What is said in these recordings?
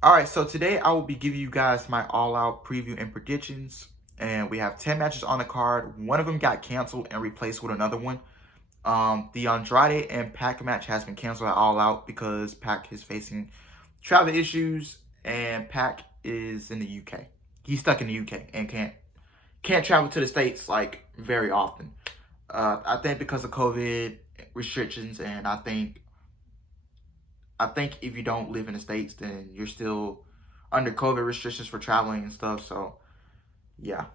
All right, so today I will be giving you guys my all-out preview and predictions. And we have 10 matches on the card. One of them got canceled and replaced with another one. The Andrade and Pac match has been canceled at All Out because Pac is facing travel issues and Pac is in the UK. He's stuck in the UK and can't travel to the States like very often. I think because of COVID restrictions, and I think if you don't live in the States, then you're still under COVID restrictions for traveling and stuff. So, yeah.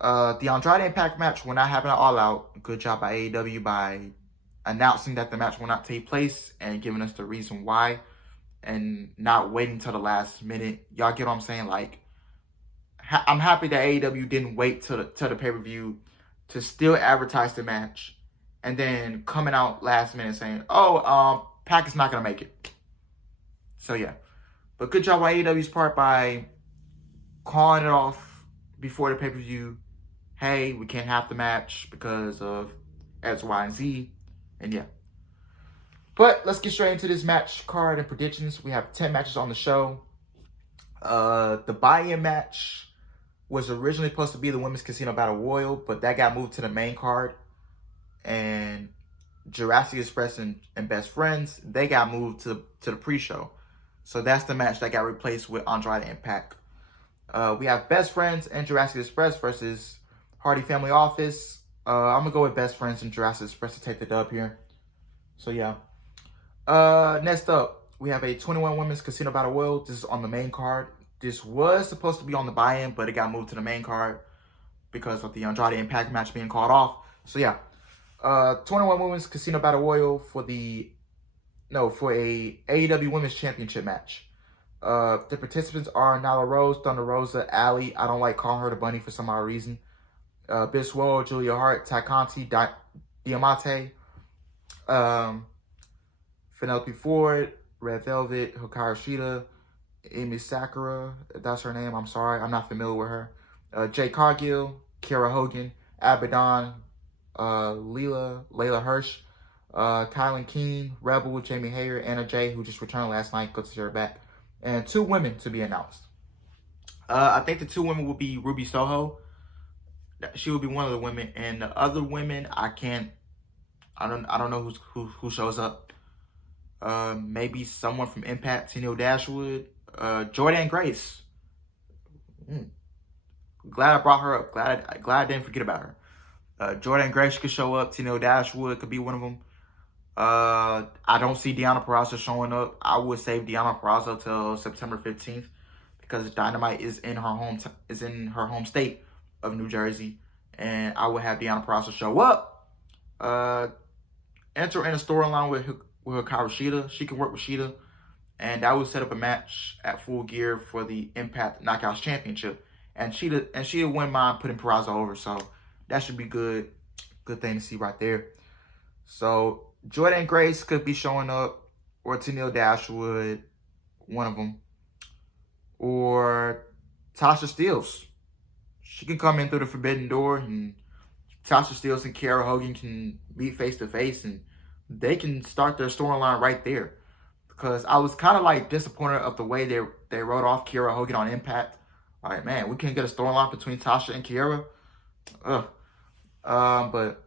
The Andrade and Pac match will not happen at All Out. Good job by AEW by announcing that the match will not take place and giving us the reason why and not waiting till the last minute. Y'all get what I'm saying? Like, I'm happy that AEW didn't wait till the pay-per-view to still advertise the match and then coming out last minute saying, oh, Pac is not going to make it. So, yeah. But good job on AEW's part by calling it off before the pay-per-view. Hey, we can't have the match because of X, Y, and Z. And, yeah. But let's get straight into this match card and predictions. We have 10 matches on the show. The buy-in match was originally supposed to be the Women's Casino Battle Royal, but that got moved to the main card. And Jurassic Express and Best Friends, they got moved to the pre-show. So that's the match that got replaced with Andrade and Pac. We have Best Friends and Jurassic Express versus Hardy Family Office. I'm going to go with Best Friends and Jurassic Express to take the dub here. So, yeah. Next up, we have a 21 Women's Casino Battle Royal. This is on the main card. This was supposed to be on the buy-in, but it got moved to the main card because of the Andrade and Pac match being called off. So, yeah. 21 Women's Casino Battle Royal for a AEW Women's Championship match. The participants are Nyla Rose, Thunder Rosa, Allie. I don't like calling her the Bunny for some odd reason. Biswell, Julia Hart, Ty Conti, Diamante, Penelope Ford, Red Velvet, Hikaru Shida, Amy Sakura, if that's her name, I'm sorry, I'm not familiar with her. Jay Cargill, Kiera Hogan, Abaddon, Layla Hirsch, Kylan Keene, Rebel, Jamie Hayter, Anna Jay, who just returned last night, good to see her back, and 2 women to be announced. I think the 2 women will be Ruby Soho. She will be one of the women, and the other women I don't know who shows up. Maybe someone from Impact, Tenille Dashwood, Jordan Grace. Glad I brought her up. Glad I didn't forget about her. Jordan Grace could show up. Tenille Dashwood could be one of them. I don't see Deonna Purrazzo showing up. I would save Deonna Purrazzo till September 15th because Dynamite is in her home state of New Jersey, and I would have Deonna Purrazzo show up. Enter in a storyline with Hikaru Shida. She can work with Shida, and that would set up a match at Full Gear for the Impact Knockouts Championship. And Shida wouldn't mind putting Purrazzo over, so that should be good. Good thing to see right there. So Jordan Grace could be showing up, or Tenille Dashwood, one of them, or Tasha Steelz. She can come in through the Forbidden Door, and Tasha Steelz and Kiera Hogan can meet face to face, and they can start their storyline right there. Because I was kind of like disappointed of the way they wrote off Kiera Hogan on Impact. Like, man, we can't get a storyline between Tasha and Kiera. But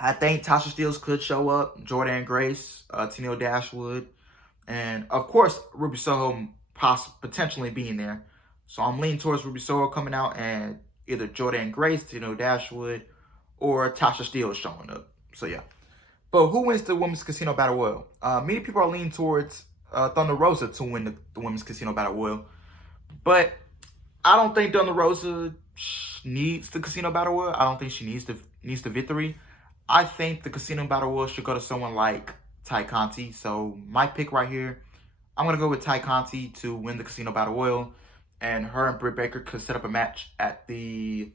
I think Tasha Steelz could show up, Jordan Grace, Tenille Dashwood, and of course Ruby Soho potentially being there. So I'm leaning towards Ruby Soho coming out and either Jordan Grace, Tenille Dashwood, or Tasha Steelz showing up. So yeah. But who wins the Women's Casino Battle Royal? Many people are leaning towards Thunder Rosa to win the Women's Casino Battle Royal. But I don't think Thunder Rosa needs the Casino Battle Royal. I don't think she needs the victory. I think the Casino Battle Royal should go to someone like Ty Conti. So my pick right here, I'm going to go with Ty Conti to win the Casino Battle Royal. And her and Britt Baker could set up a match at the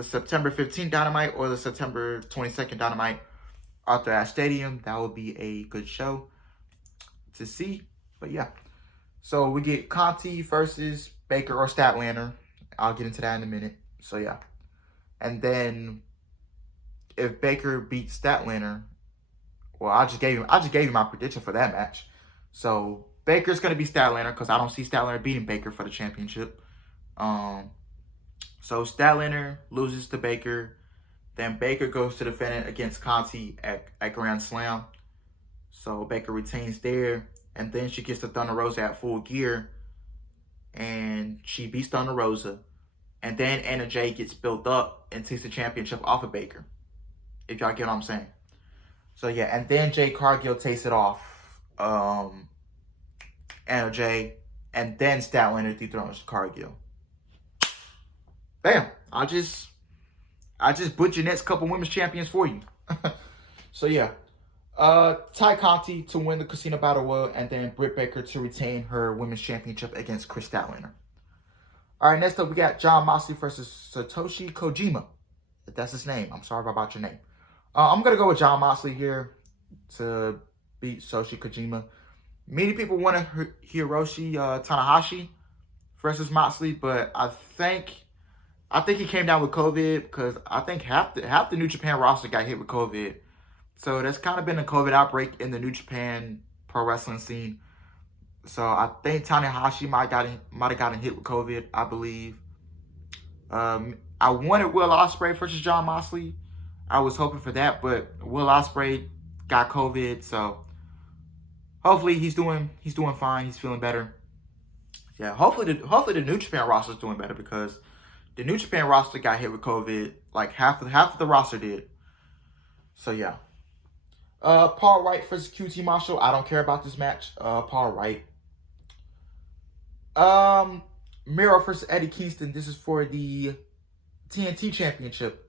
September 15th Dynamite or the September 22nd Dynamite out there at Stadium. That would be a good show to see. But yeah. So we get Conti versus Baker or Statlander. I'll get into that in a minute. So yeah. And then if Baker beats Statlander, well, I just gave you my prediction for that match. So Baker's going to be Statlander because I don't see Statlander beating Baker for the championship. So Statlander loses to Baker. Then Baker goes to defend it against Conti at Grand Slam. So Baker retains there. And then she gets to Thunder Rosa at Full Gear. And she beats Thunder Rosa. And then Anna Jay gets built up and takes the championship off of Baker. If y'all get what I'm saying. So yeah, and then Jade Cargill takes it off Anna Jay. And then Statlander dethrones Cargill. Bam. I just butchered your next couple women's champions for you. So yeah. Ty Conti to win the Casino Battle Royal, and then Britt Baker to retain her women's championship against Chris Statlander. Alright, next up we got Jon Moxley versus Satoshi Kojima. If that's his name. I'm sorry about your name. I'm going to go with Jon Moxley here to beat Satoshi Kojima. Many people wanted Hiroshi Tanahashi versus Moxley, but I think he came down with COVID because I think half the New Japan roster got hit with COVID. So there's kind of been a COVID outbreak in the New Japan pro wrestling scene. So I think Tanahashi might have gotten hit with COVID, I believe. I wanted Will Ospreay versus Jon Moxley. I was hoping for that, but Will Ospreay got COVID, so hopefully he's doing fine. He's feeling better. Yeah, hopefully the New Japan roster is doing better because the New Japan roster got hit with COVID. Like half of the roster did. So yeah. Paul Wright versus QT Marshall. I don't care about this match. Paul Wright. Miro versus Eddie Kingston. This is for the TNT Championship.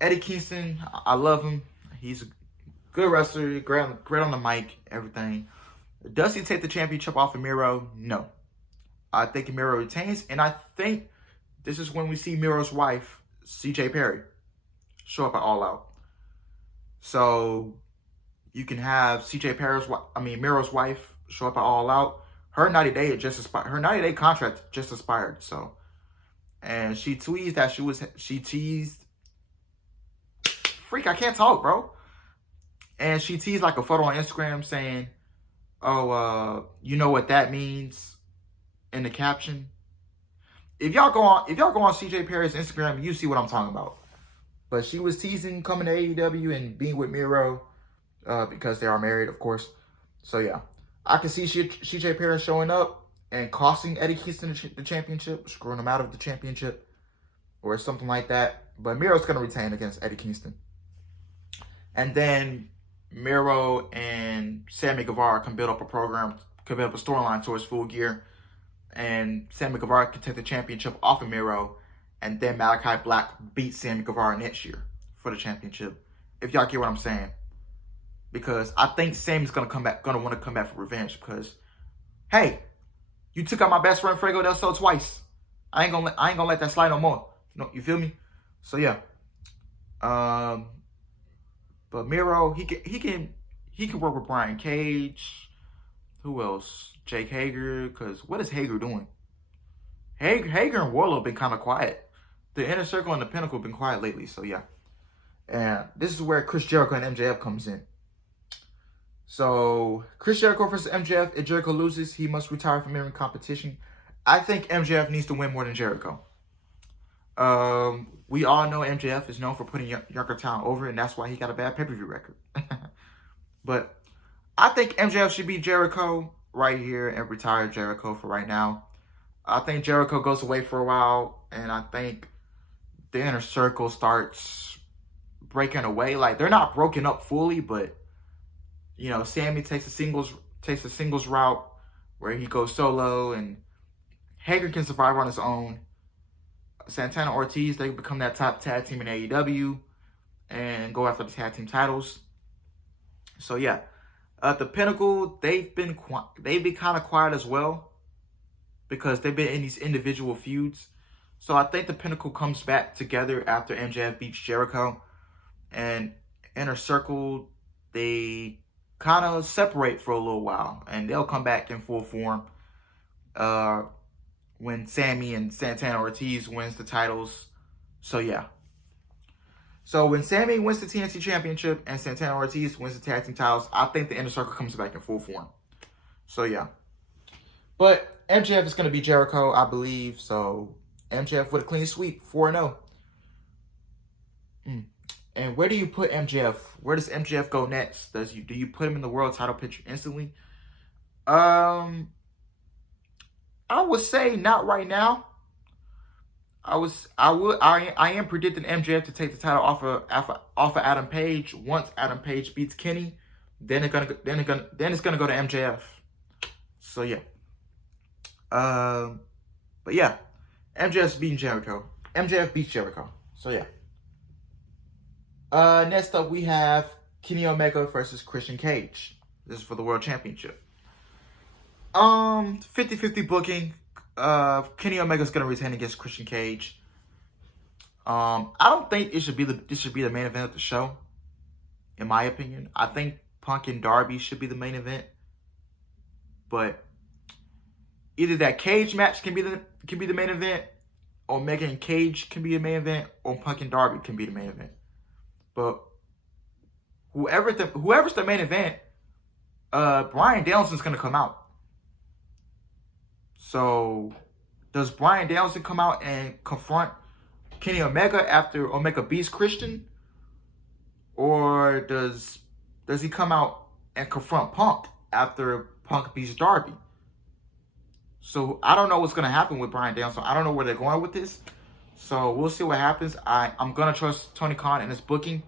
Eddie Kingston, I love him. He's a good wrestler, great on the mic, everything. Does he take the championship off of Miro? No. I think Miro retains, and I think this is when we see Miro's wife, CJ Perry, show up at All Out. So you can have Miro's wife show up at All Out. Her 90-day contract just expired. So, and she teased that she teased. Freak, I can't talk, bro. And she teased like a photo on Instagram saying, "Oh, you know what that means?" in the caption. If y'all go on CJ Perry's Instagram, you see what I'm talking about. But she was teasing coming to AEW and being with Miro because they are married, of course. So yeah, I can see CJ Perry showing up and costing Eddie Kingston the championship, screwing him out of the championship, or something like that. But Miro's gonna retain against Eddie Kingston, and then Miro and Sammy Guevara can build up a storyline towards Full Gear. And Sammy Guevara can take the championship off of Miro. And then Malachi Black beats Sammy Guevara next year for the championship. If y'all get what I'm saying. Because I think Sammy's gonna want to come back for revenge. Because, hey, you took out my best friend Fuego del Sol twice. I ain't gonna let that slide no more. No, you feel me? So yeah. But Miro, he can work with Brian Cage. Who else? Jake Hager. Because what is Hager doing? Hager and Warlow been kind of quiet. The Inner Circle and the Pinnacle have been quiet lately. So yeah. And this is where Chris Jericho and MJF comes in. So Chris Jericho versus MJF. If Jericho loses, he must retire from in competition. I think MJF needs to win more than Jericho. We all know MJF is known for putting younger talent over, and that's why he got a bad pay-per-view record. But I think MJF should beat Jericho right here and retire Jericho for right now. I think Jericho goes away for a while, and I think the Inner Circle starts breaking away. Like, they're not broken up fully, but you know, Sammy takes a singles route where he goes solo, and Hager can survive on his own. Santana Ortiz, they become that top tag team in AEW and go after the tag team titles. So yeah, the Pinnacle, they've been kind of quiet as well because they've been in these individual feuds. So I think the Pinnacle comes back together after MJF beats Jericho, and Inner Circle, they kind of separate for a little while, and they'll come back in full form when Sammy and Santana Ortiz wins the titles. So yeah. So when Sammy wins the TNT Championship and Santana Ortiz wins the tag team titles, I think the Inner Circle comes back in full form. So yeah. But MJF is going to be Jericho, I believe. So MJF with a clean sweep, 4-0. And where do you put MJF? Where does MJF go next? Do you put him in the world title picture instantly? I would say not right now. I am predicting MJF to take the title off of Adam Page. Once Adam Page beats Kenny, then it's gonna go to MJF. So yeah. But yeah, MJF's beating Jericho. MJF beats Jericho. So yeah. Next up we have Kenny Omega versus Christian Cage. This is for the World Championship. 50-50 booking. Kenny Omega's gonna retain against Christian Cage. I don't think this should be the main event of the show. In my opinion, I think Punk and Darby should be the main event. But either that Cage match can be the main event, or Omega and Cage can be the main event, or Punk and Darby can be the main event. But whoever's the main event, Bryan Danielson's gonna come out. So does Bryan Danielson come out and confront Kenny Omega after Omega beats Christian? Or does he come out and confront Punk after Punk beats Darby? So I don't know what's going to happen with Bryan Danielson. I don't know where they're going with this. So we'll see what happens. I'm going to trust Tony Khan and his booking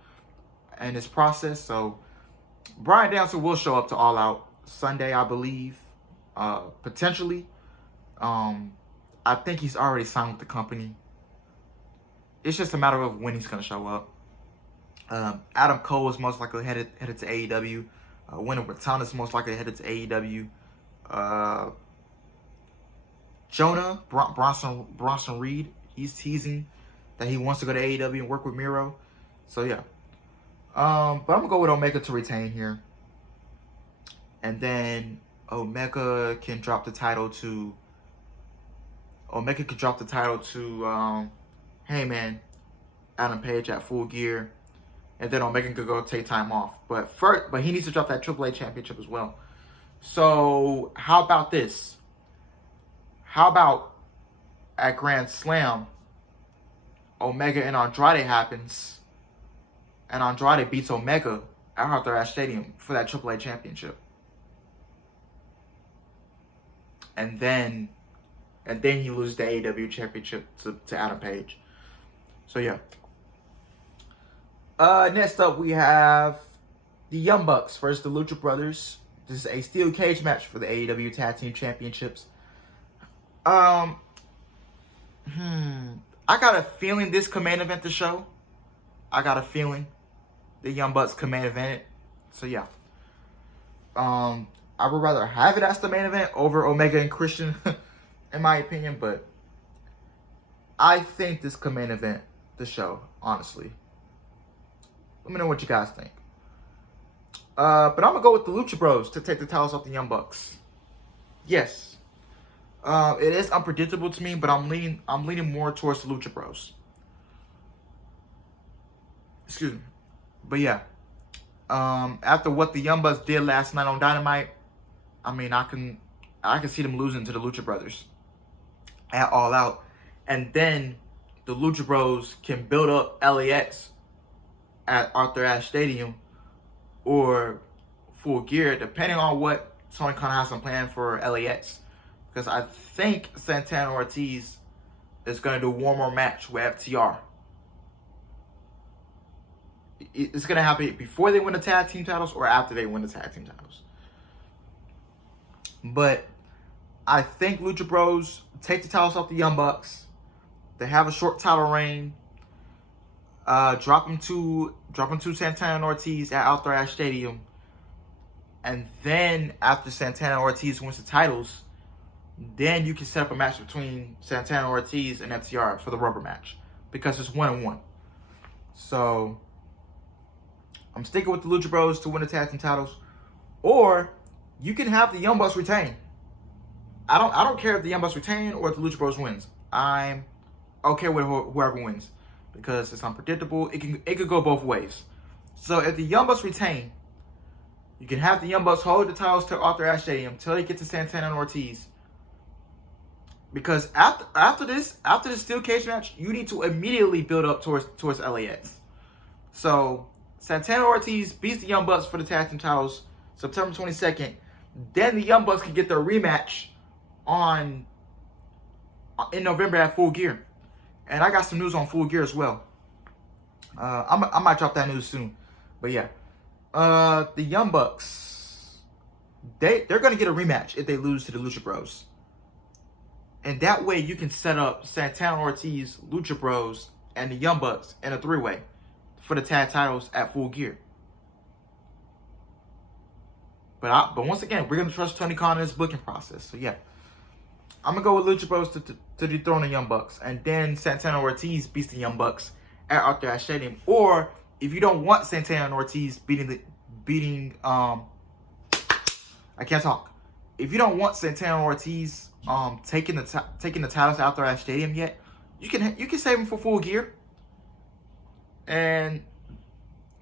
and his process. So Bryan Danielson will show up to All Out Sunday, I believe. Potentially. I think he's already signed with the company. It's just a matter of when he's going to show up. Adam Cole is most likely headed to AEW. Winter Baton is most likely headed to AEW. Jonah, Bronson Reed, he's teasing that he wants to go to AEW and work with Miro. So yeah. But I'm going to go with Omega to retain here. And then Omega can drop the title to Heyman, Adam Page at Full Gear. And then Omega could go take time off. But he needs to drop that AAA championship as well. So how about this? How about at Grand Slam, Omega and Andrade happens, and Andrade beats Omega at Arthur Ashe Stadium for that AAA championship. And then he loses the AEW championship to Adam Page. So yeah. Next up we have the Young Bucks versus the Lucha Brothers. This is a steel cage match for the AEW Tag Team Championships. I got a feeling this could main event the show. I got a feeling the Young Bucks could main event it. So yeah. I would rather have it as the main event over Omega and Christian, in my opinion, but I think this could main event the show, honestly. Let me know what you guys think. But I'm gonna go with the Lucha Bros to take the titles off the Young Bucks. Yes. It is unpredictable to me, but I'm leaning more towards the Lucha Bros. Excuse me. But yeah. After what the Young Bucks did last night on Dynamite, I mean, I can see them losing to the Lucha Brothers at All Out. And then the Lucha Bros can build up LAX at Arthur Ashe Stadium or Full Gear, depending on what Tony Khan has on plan for LAX. Because I think Santana Ortiz is going to do one more match with FTR. It's going to happen before they win the tag team titles or after they win the tag team titles. But I think Lucha Bros take the titles off the Young Bucks. They have a short title reign. Drop them to Santana and Ortiz at Arthur Ashe Stadium. And then after Santana and Ortiz wins the titles, then you can set up a match between Santana and Ortiz and FTR for the rubber match. Because it's 1-1. So I'm sticking with the Lucha Bros to win the tag team titles. Or you can have the Young Bucks retain. I don't care if the Young Bucks retain or if the Lucha Bros wins. I'm okay with whoever wins. Because it's unpredictable. It could go both ways. So if the Young Bucks retain, You can have the Young Bucks hold the titles to Arthur Ashe Stadium till they get to Santana and Ortiz. Because after this steel cage match, you need to immediately build up towards LAX. So Santana Ortiz beats the Young Bucks for the tag team titles September 22nd. Then the Young Bucks can get their rematch in November at Full Gear. And I got some news on Full Gear as well. I might drop that news soon. But yeah. The Young Bucks, they're going to get a rematch if they lose to the Lucha Bros. And that way you can set up Santana Ortiz, Lucha Bros, and the Young Bucks in a three-way for the tag titles at Full Gear. But once again, we're going to trust Tony Khan in his booking process. So yeah, I'm going to go with Lucha Bros to dethrone the Young Bucks. And then Santana Ortiz beats the Young Bucks at Arthur Ashe Stadium. Or if you don't want Santana and Ortiz beating I can't talk. If you don't want Santana and Ortiz taking the titles out there at Stadium yet, you can save them for Full Gear, and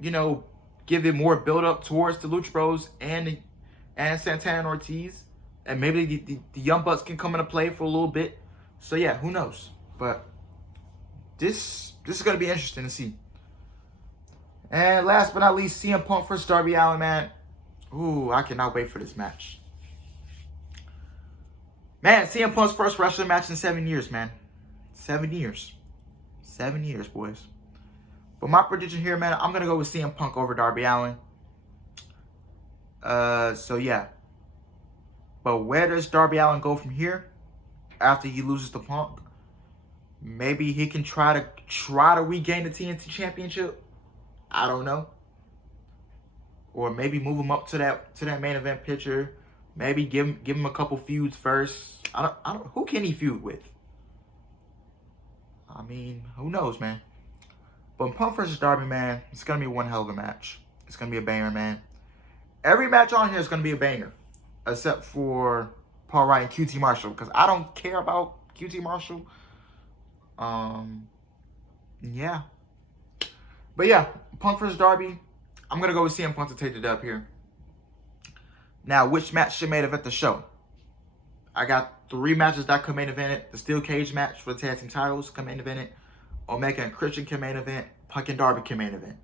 give it more build up towards the Lucha Bros and Santana and Ortiz, and maybe the Young Bucks can come into play for a little bit. So yeah, who knows? But this is gonna be interesting to see. And last but not least, CM Punk versus Darby Allin, man. Ooh, I cannot wait for this match. Man, CM Punk's first wrestling match in 7 years, man. 7 years. 7 years, boys. But my prediction here, man, I'm going to go with CM Punk over Darby Allin. So, yeah. But where does Darby Allin go from here after he loses to Punk? Maybe he can try to regain the TNT Championship. I don't know. Or maybe move him up to that main event picture. Maybe give him a couple feuds first. I don't. Who can he feud with? I mean, who knows, man. But Punk versus Darby, man, it's gonna be one hell of a match. It's gonna be a banger, man. Every match on here is gonna be a banger, except for Paul Wright and QT Marshall, because I don't care about QT Marshall. Yeah. But yeah, Punk versus Darby. I'm gonna go with CM Punk to take the dub here. Now, which match should main event the show? I got 3 matches that could main event it. The steel cage match for the tag team titles can main event it. Omega and Christian can main event. Punk and Darby can main event.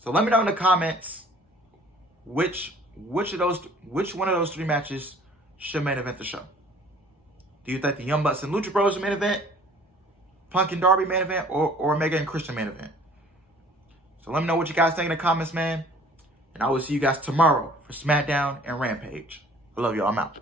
So let me know in the comments which one of those 3 matches should main event the show. Do you think the Young Bucks and Lucha Bros main event, Punk and Darby main event, or Omega and Christian main event? So let me know what you guys think in the comments, man. And I will see you guys tomorrow for SmackDown and Rampage. I love y'all. I'm out.